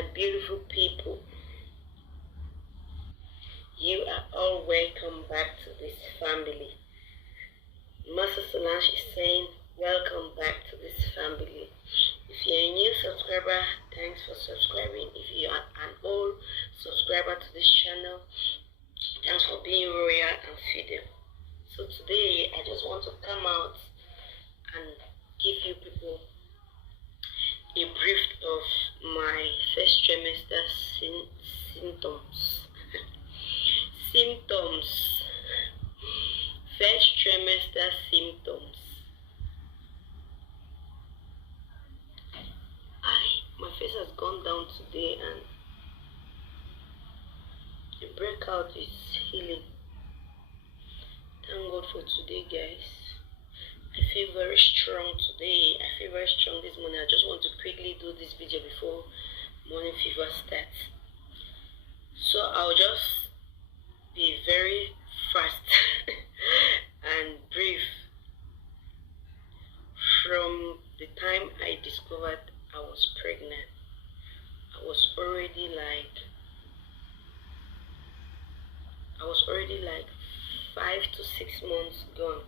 my beautiful people. You are all welcome back to this family. Master Solange is saying, welcome back to this family. If you're a new subscriber, thanks for subscribing. If you are an old subscriber to this channel, thanks for being royal and fidel. So today, I just want to come out and give you people a brief of my first trimester symptoms. First trimester symptoms. My face has gone down today and the breakout is healing. Thank God for today, guys. I feel very strong today. I feel very strong this morning. I just want to quickly do this video before morning fever starts. So I'll just be very fast and brief. From the time I discovered I was pregnant, I was already like 5 to 6 months gone.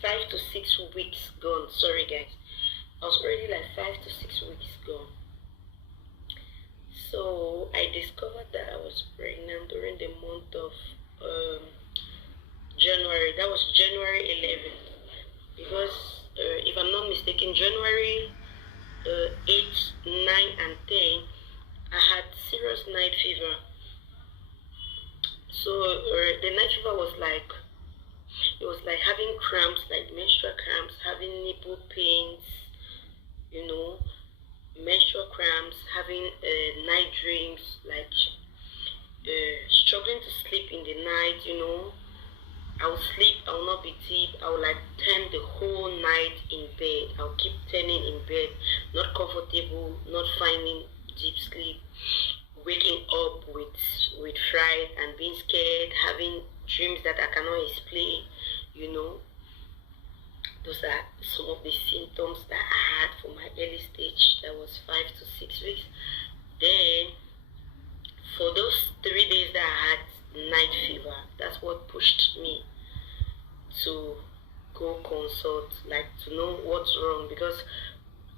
5 to 6 weeks gone. Sorry guys, I was already like 5 to 6 weeks gone. So I discovered that I was pregnant during the month of January. That was January 11th, because if I'm not mistaken, January 8, 9 and 10 I had serious night fever. So the night fever was like, it was like having cramps, like menstrual cramps, having nipple pains, you know, menstrual cramps, having night dreams, like struggling to sleep in the night, you know. I will sleep, I will not be deep, I will like turn the whole night in bed. I'll keep turning in bed, not comfortable, not finding deep sleep, waking up with fright and being scared, having dreams that I cannot explain, you know. Those are some of the symptoms that I had for my early stage. That was 5 to 6 weeks. Then for those 3 days that I had night fever, that's what pushed me to go consult, like to know what's wrong, because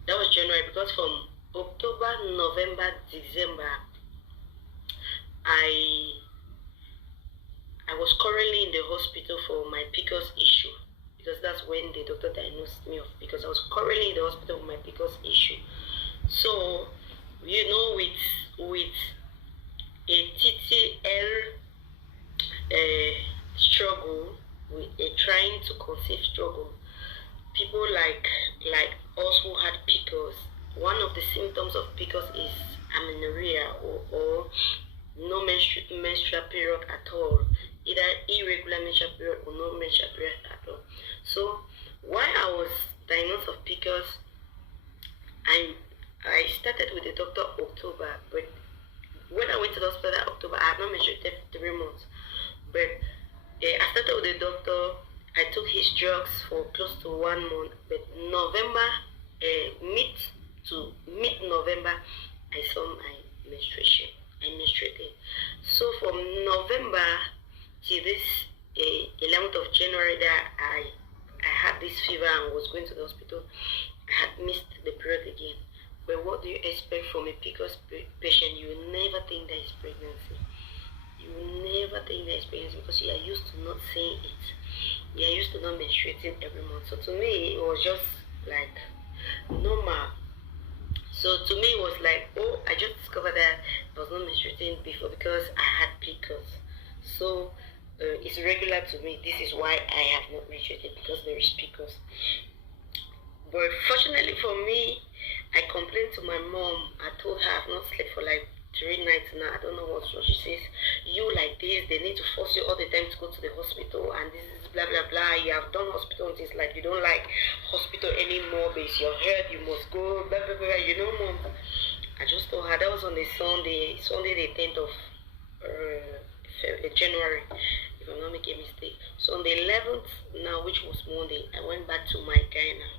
that was January. Because from October, November, December, I was currently in the hospital for my PCOS issue, because that's when the doctor diagnosed me of, because I was currently in the hospital with my PCOS issue. So you know, with a TTL struggle, with a trying to conceive struggle, people like us who had PCOS, one of the symptoms of PCOS is amenorrhea, or no menstrual period at all, either irregular menstrual period or no menstrual period at all. So while I was diagnosed of PCOS, I started with the doctor October, but when I went to the hospital that October, I had not menstruated for 3 months. But I started with the doctor. I took his drugs for close to 1 month. But November, mid-November, I saw my menstruation. I menstruated. So from November till this 11th of January, that I had this fever and was going to the hospital, I had missed the period again. But what do you expect from a PCOS patient? You will never think that it's pregnancy. You will never think that it's pregnancy, because you are used to not seeing it. You are used to not menstruating every month. So to me, it was just like normal. So to me, it was like, oh, I just discovered that I was not menstruating before because I had PCOS. So it's regular to me. This is why I have not menstruated, because there is PCOS. But fortunately for me, I complained to my mom. I told her I've not slept for like 3 nights now. I don't know what's wrong. She says, you like this, they need to force you all the time to go to the hospital, and this is blah blah blah. You have done hospital, and it's like you don't like hospital anymore, but it's your health, you must go, blah blah blah. You know, mom. I just told her. That was on the Sunday the 10th of January, if I'm not making a mistake. So on the 11th now, which was Monday, I went back to my gyna.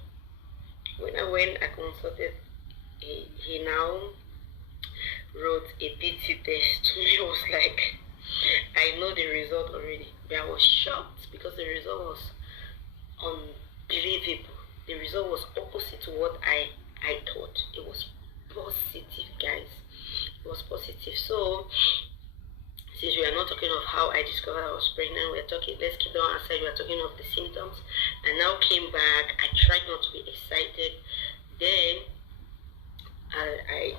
When I went, I consulted. He now wrote a PT test. To me, it was like, I know the result already. But I was shocked because the result was unbelievable. The result was opposite to what I thought. It was positive, guys. It was positive. So, since we are not talking of how I discovered I was pregnant, we are talking, let's keep down aside, we are talking of the symptoms. I now came back. I tried not to be excited. Then,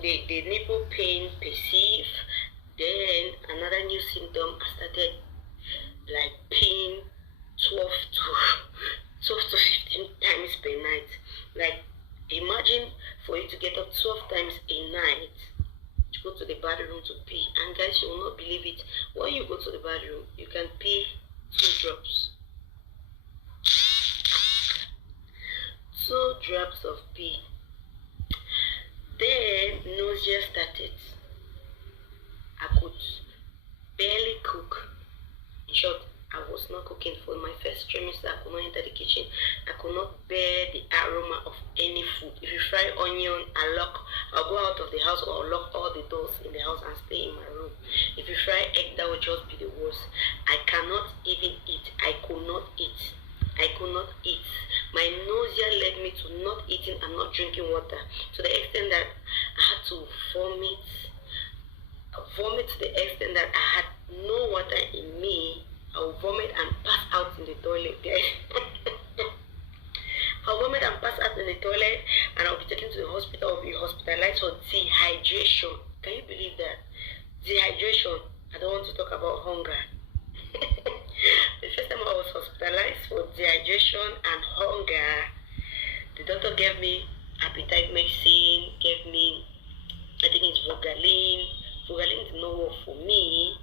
the nipple pain perceived. Then another new symptom, I started like pain 12 to 15 times per night. Like, imagine for you to get up 12 times a night to go to the bathroom to pee. And guys, you will not believe it. When you go to the bathroom, you can pee 2 drops. 2 drops of pee. Then nausea started. I could barely cook. In short, I was not cooking for my first trimester. I could not enter the kitchen. I could not bear the aroma of any food. If you fry onion, I'll go out of the house, or I'll lock all the doors in the house and stay in my room. If you fry egg, that would just be the worst. I cannot even eat. I could not eat. I could not eat. My nausea led me to not eating and not drinking water, to the extent that I had to vomit to the extent that I had no water in me. I will vomit and pass out in the toilet, guys. I'll vomit and pass out in the toilet, and I'll be taken to the hospital. I'll be hospitalized for dehydration. Can you believe that? Dehydration. I don't want to talk about hunger. The first time I was hospitalized for dehydration and hunger, the doctor gave me appetite medicine, gave me, I think it's Vogaline. Vogaline did not work for me.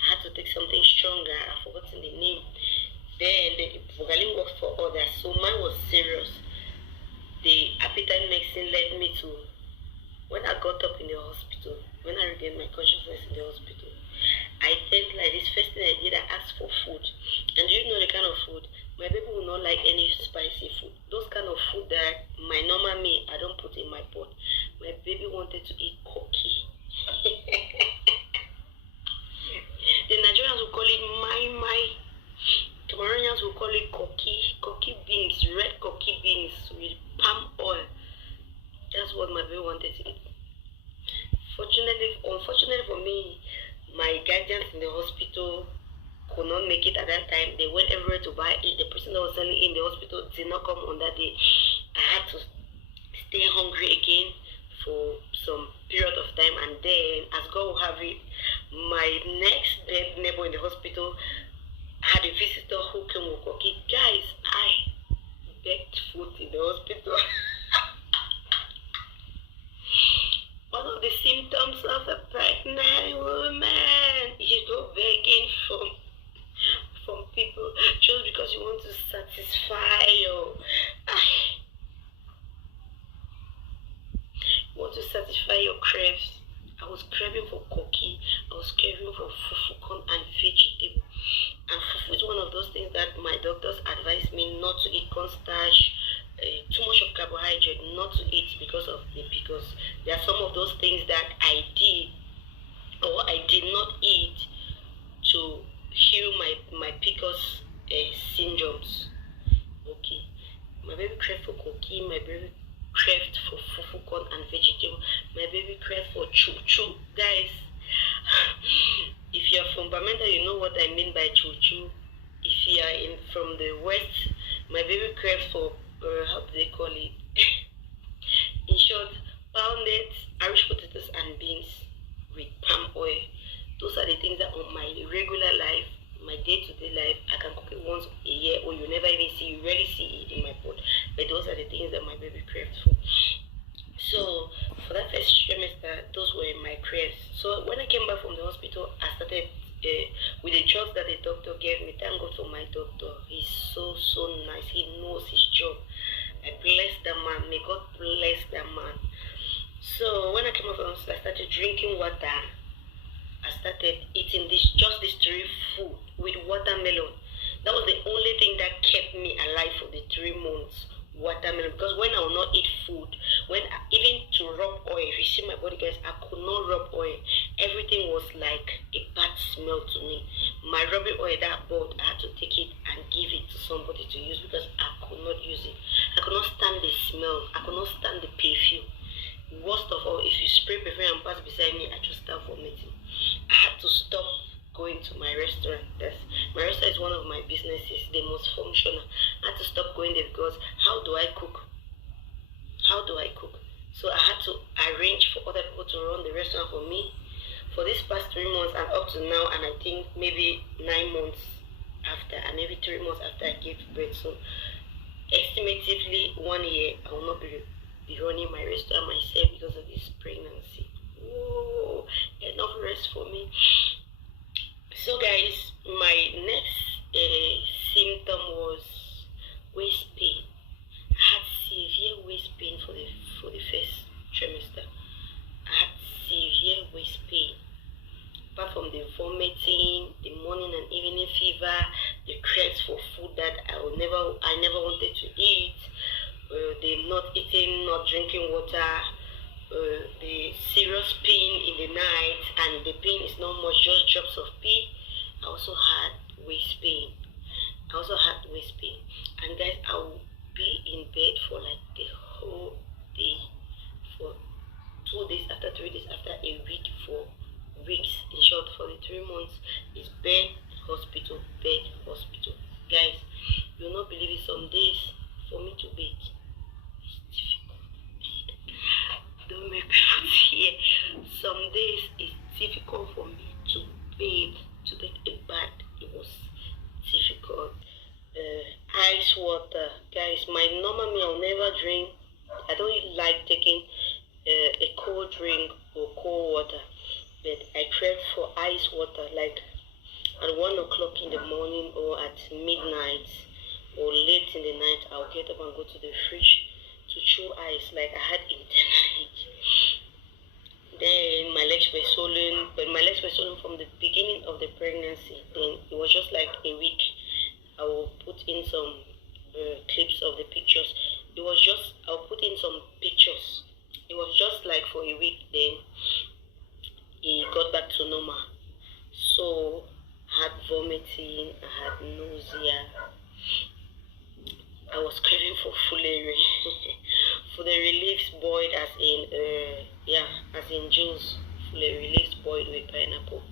I had to take something stronger. I've forgotten the name. Then the Vogaline worked for others, so mine was serious. The appetite medicine led me to, when I got up in the hospital, when I regained my consciousness in the hospital, I felt like this first thing I did, I asked for food. And do you know the kind of food? My baby will not like any spicy food. Those kind of food that my normal me, I don't put in my pot. My baby wanted to eat koki. The Nigerians will call it mai. Cameroonians will call it koki beans, red koki beans with palm oil. That's what my baby wanted to eat. Unfortunately for me, my guardians in the hospital could not make it at that time. They went everywhere to buy it. The person that was selling in the hospital did not come on that day. I had to stay hungry again for some period of time, and then, as God will have it, my next neighbor in the hospital had a visitor who came with cookie. Guys, I begged food in the hospital. One of the symptoms of a pregnant woman, you go begging from people just because you want to satisfy your craves. I was craving for cookie. I was craving for fufu corn and vegetable. And fufu is one of those things that my doctors advised me not to eat, cornstarch, too much of carbohydrate, not to eat because there are some of those things that I did or I did not eat to heal my PCOS syndromes. Okay, my baby craved for cookie. My baby craved for fufu corn and vegetable. My baby craved for choo-choo. Guys, if you're from Bamenda, you know what I mean by choo-choo. If you are from the west, my baby craved for how do they call it? In short, pounded Irish potatoes and beans with palm oil. Those are the things that on my regular life, my day-to-day life, I can cook it once a year, or you never even see, you rarely see it in my pot. But those are the things that my baby craved for. So for that first trimester, those were my craves. So when I came back from the hospital, I started with the drugs that the doctor gave me. Thank God for my doctor. He's so nice. He knows his job. I bless the man. May God bless the man. So when I came out from the hospital, I started drinking water. I started eating this 3 food with watermelon. That was the only thing that kept me alive for the 3 months. watermelon, because when I will not eat food, even to rub oil, if you see my body, guys, I could not rub oil. Everything was like a bad smell to me. My rubbing oil that I bought, I had to take it and give it to somebody to use because I could not use it. I could not stand the smell. I could not stand the perfume. Worst of all, if you spray perfume and pass beside me, I just start vomiting. I had to stop going to my restaurant. My restaurant is one of my businesses, the most functional. I had to stop going there because how do I cook? How do I cook? So I had to arrange for other people to run the restaurant for me. For this past 3 months and up to now, and I think maybe 9 months after, and maybe 3 months after I gave birth. So estimatively 1 year, I will not be running my restaurant myself because of this pregnancy. Whoa, enough rest for me. So guys, my next symptom was waist pain. I had severe waist pain for the first trimester. I had severe waist pain. Apart from the vomiting, the morning and evening fever, the cravings for food that I never wanted to eat, the not eating, not drinking water, the serious pain in the night, and the pain is not much, just drops of pee. I also had waist pain. And guys, I will be in bed for like the whole day, for 2 days after, 3 days after, a week, for weeks. In short, for the 3 months is bed, hospital, bed, hospital. Guys, you will not believe it. Some days for me to bathe is difficult. Don't make me put here. Some days it's difficult for me to bathe, to take a bath. It was difficult. Ice water, guys. My normal me, I'll never drink. I don't like taking a cold drink or cold water, but I crave for ice water, like at 1 o'clock in the morning or at midnight or late in the night. I'll get up and go to the fridge to chew ice, like I had internal. Then my legs were swollen, but my legs were swollen from the beginning of the pregnancy. Then it was just like a week. I will put in some clips of the pictures. I'll put in some pictures. It was just like for a week. Then it got back to normal. So I had vomiting, I had nausea. I was craving for fullery. For the reliefs boiled as in juice. Fullery reliefs boiled with pineapple.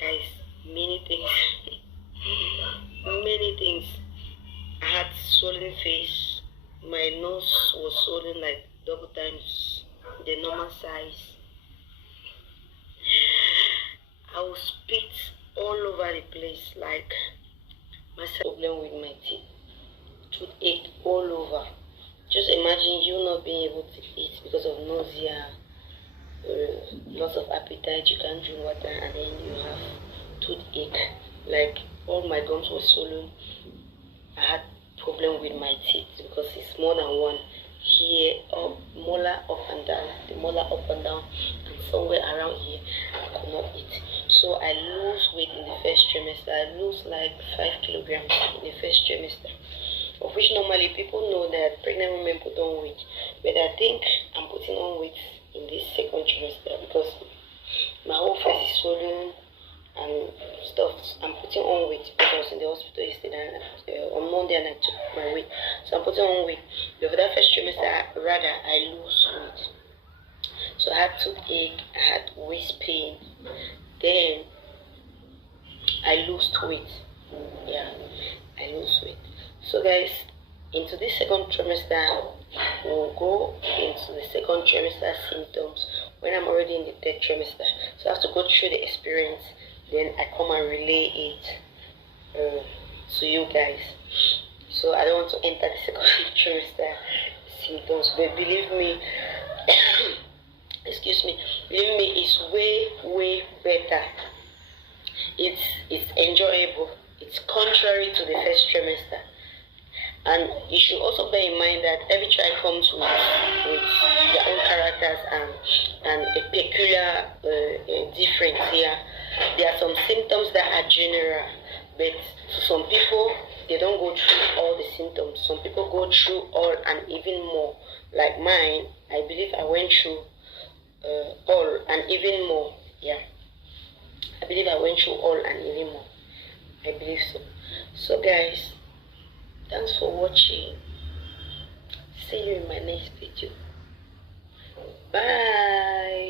Guys, many things. Many things. I had swollen face. My nose was swollen like double times the normal size. I will spit all over the place, like my problem with my teeth, toothache all over. Just imagine you not being able to eat because of nausea, loss of appetite, you can't drink water, and then you have toothache. Like all my gums were swollen. I had problem with my teeth because it's more than one. Here, molar up and down, the molar up and down, and somewhere around here, I could not eat. So I lose weight in the first trimester. I lose like 5 kilograms in the first trimester, of which normally people know that pregnant women put on weight, but I think I'm putting on weight in this second trimester because my whole face is swollen and stuff. I'm putting on weight because I was in the hospital yesterday on Monday and I took my weight. So I'm putting on weight. But for that first trimester, I lose weight. So I had toothache, I had waist pain, then I lost weight. Yeah, I lose weight. So guys, into this second trimester, we'll go into the second trimester symptoms when I'm already in the third trimester. So I have to go through the experience. Then I come and relay it to you guys. So I don't want to enter the second trimester symptoms, but believe me, believe me, it's way better. It's enjoyable. It's contrary to the first trimester. And you should also bear in mind that every child comes with their own characters and a peculiar difference here. There are some symptoms that are general, but for some people, they don't go through all the symptoms. Some people go through all and even more. Like mine, I believe I went through all and even more. Yeah, I believe I went through all and even more. I believe so. So guys, thanks for watching. See you in my next video. Bye.